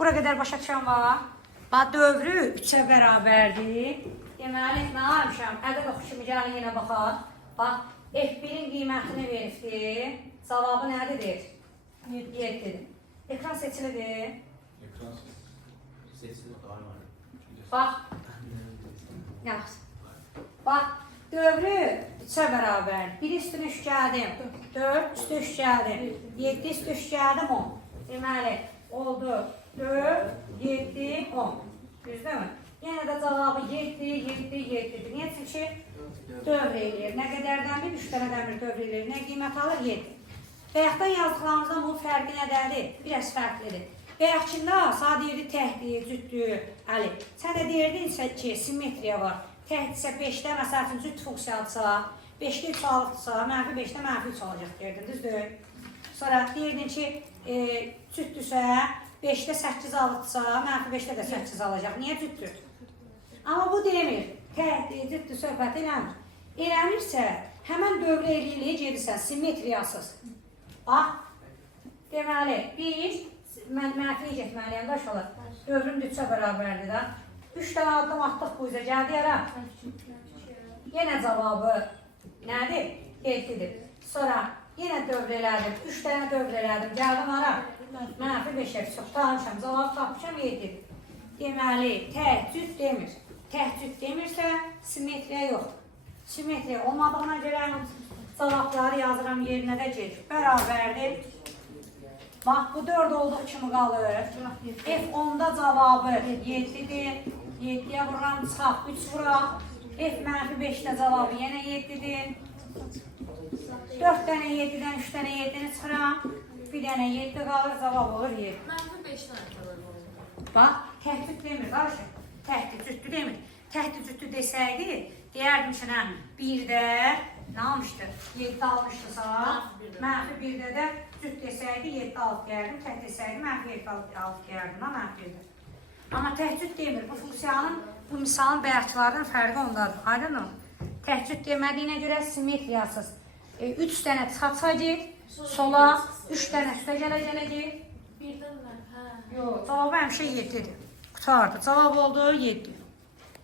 Bura qədər başa düşən var. Bax, dövrü 3-ə bərabərdir. Deməli, nə almışam? Ədəd oxu kimi gəlin yenə baxaq. Bax, F1-in qiymətini veribdir. Cavabı nədir? 7-dir. Ekran seçilidir. Ekran seçili var. Bax. Yaxşı. Bax, dövrü 3-ə bərabər. 1 üstünü 3 gəldim. 4 üstü 3 gəldim. 7 üstü 3 gəldim 10. Deməli, oldu 4, 7, 10. Düzdür mü? Yenə də cavabı 7, 7, 7'dir. Niyə? Çünki dövr eləyir. Nə qədərdən bir, 3 dənədən bir dövr eləyir. Nə qiymət alır? 7. Bayaqdan yazdıqlarımızdan bunun fərqi nədədir? Biraz fərqlidir. Bayaqçında sadə deyirdi təhdir, cüddür, əli. Sən də deyirdin ki, simmetriya var. Təhdirsə 5-də, məsəl üçün cüdd funksiyalıdsa, 5-də 3 alıqdırsa, mənfi 5-də mənfi 3 alacaq deyirdin, düzdür? Sonra deyirdin ki, cüddürsə, 5-də 8 alıqdırsa, mənfi 5-də də 8 alacaq. Niyə cüddür? Amma bu demir. Təhdir, cüddür söhbət eləmir. Eləmirsə, həmən dövr eləyiliyə gedirsən, simmetriyasız. Bax, deməli, biz mənfiyə getməliyəm, daş olur. Dövrüm 3-ə bərabərdir də. 3 dənə addım atdıq bu üzə, gəldi yara. Yenə cavabı nədir? 7-dir. Sonra yenə dövr elədim, 3 dənə dövr elədim, gəldim ara. Mənfi 5-ə çox danışam, cavabı tapmışam 7-dir. Deməli, təhcüd demir. Təhcüd demirsə, simmetriya yoxdur. Simmetriya olmadığına görə cavabları yazıram yerinə də gedir. Bərabərdir. Bax, bu 4 olduğu kimi qalır. F10'da cavabı 7'dir. 7'yə vururam, çıxaq 3 vuraq. F-5'də cavabı yenə 7'dir. 4 dənə 7'dən 3 dənə 7'ni çıxıram. Bir dənə 7 qalır, cavab olur 7. Mənfi 5 dənə qalır. Bax, təhdid demir, qarşı. Təhdid cüddü demir. Təhdid cüddü desəydi, deyərdim ki, nə? 1-də nə almışdı? 7 almışdısa, mənfi 1-də də cüdd desəydi 7 alt gəldim, təhdid desəydi mənfi 7 alt gəldim, mənfi 1-də. Amma təhdid demir. Bu funksiyanın, bu misalın bayaqçılardan fərqi ondadır. Aydın mı? Təhdid demədiyinə görə simmetriyasız. 3 dənə çıxacaq, sola, 3 dənə üstə gələcək. Birdən mən, hə. Yox, cavabı həmişə 7-dir. Qutardı. Cavab oldu 7.